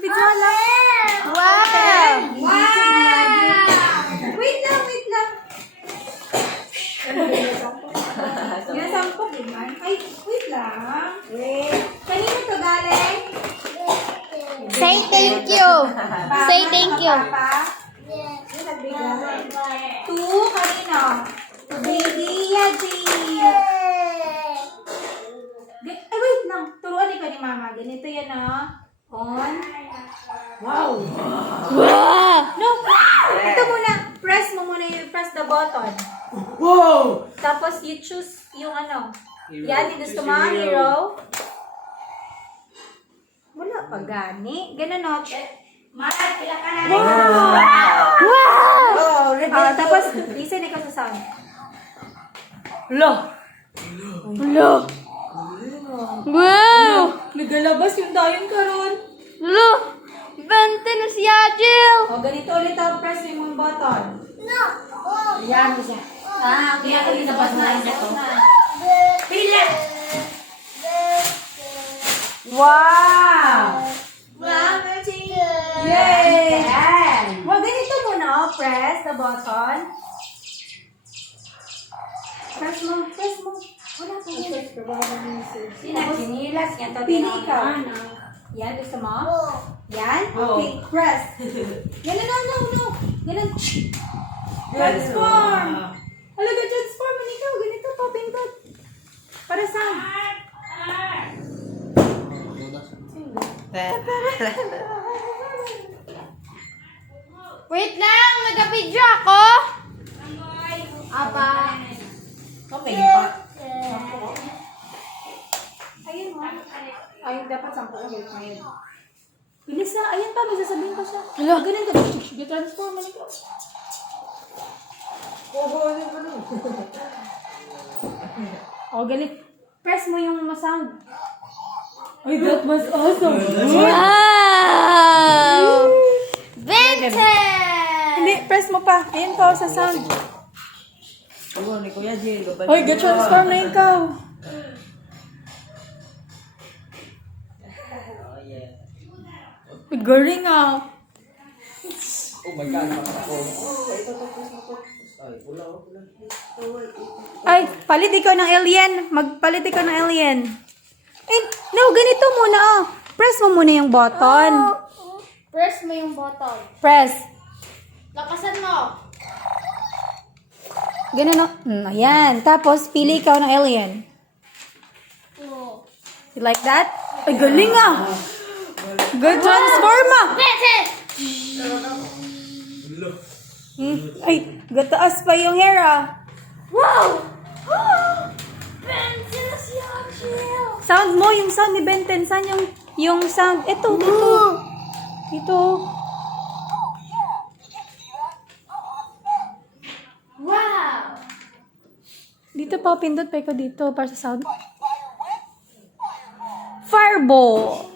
Video lang. Wow! Wait lang. Sinasampok, di ba? Ay, wait lang. Wait. Kanino to galing? Say thank you. Say thank you. Papa? Yung nagbigay. Two, kanino? To baby Yaji. Ay, wait lang. Turuan ka ni Mama. Ganito yan, On. Wow. Wow! No. Ito muna. Press the button. Wow! Tapos you choose yung Yan, yung gusto mo, hero. Wala pa gani. Ganun, no? Wow! Wow! Tapos, listen ikaw sa sound. Lo! Wow! Nagalabas yung dayon karon. Lo! Bente na si Agil! Ganito ulit press yung button. Yan mo siya. Kaya ko dinabas na lang ito. Pila! Wow! Wow, Magic! Yay! Ganito muna, press the button. Press mo. Wala pa yun. Sinilas niya to. Pili ikaw. Yan, gusto mo? Yan? Okay, press. Ganun, no. Ganun. Transform! Halaga, transform. Ikaw, ganito pa, pindot. Para saan? Wait lang! Nag-video ako! Apa? Okay, pa. Ayun mo. Ayun, dapat 10 ulit. Ayun. Bilis na. Ayun pa, may sasabihin ko siya. Hala. Ganun ka. Transform. Ikaw. Galit. Press mo yung sound. Ay, that was awesome. Wow! Bente! Hindi, press mo pa. Ayun pa sa sound. Ano ni Kuya Jill? Ay, transform na ikaw. Galing Oh my God, ako. Ay, palit ikaw ng alien. Magpalit ikaw ng alien. Eh, no, ganito muna Press mo muna yung button. Press mo yung button. Press. Lakasan mo. Ganun ayan. Tapos, pili ikaw ng alien. You like that? Ay, galing Good transform Bente! Ay, gataas pa yung hair Wow! Bente na si Agil! Sound mo, yung sound ni Benten. Saan yung sound? Ito. Dito. Wow! Dito pa, pindot pa ikaw dito para sa sound. Fireball!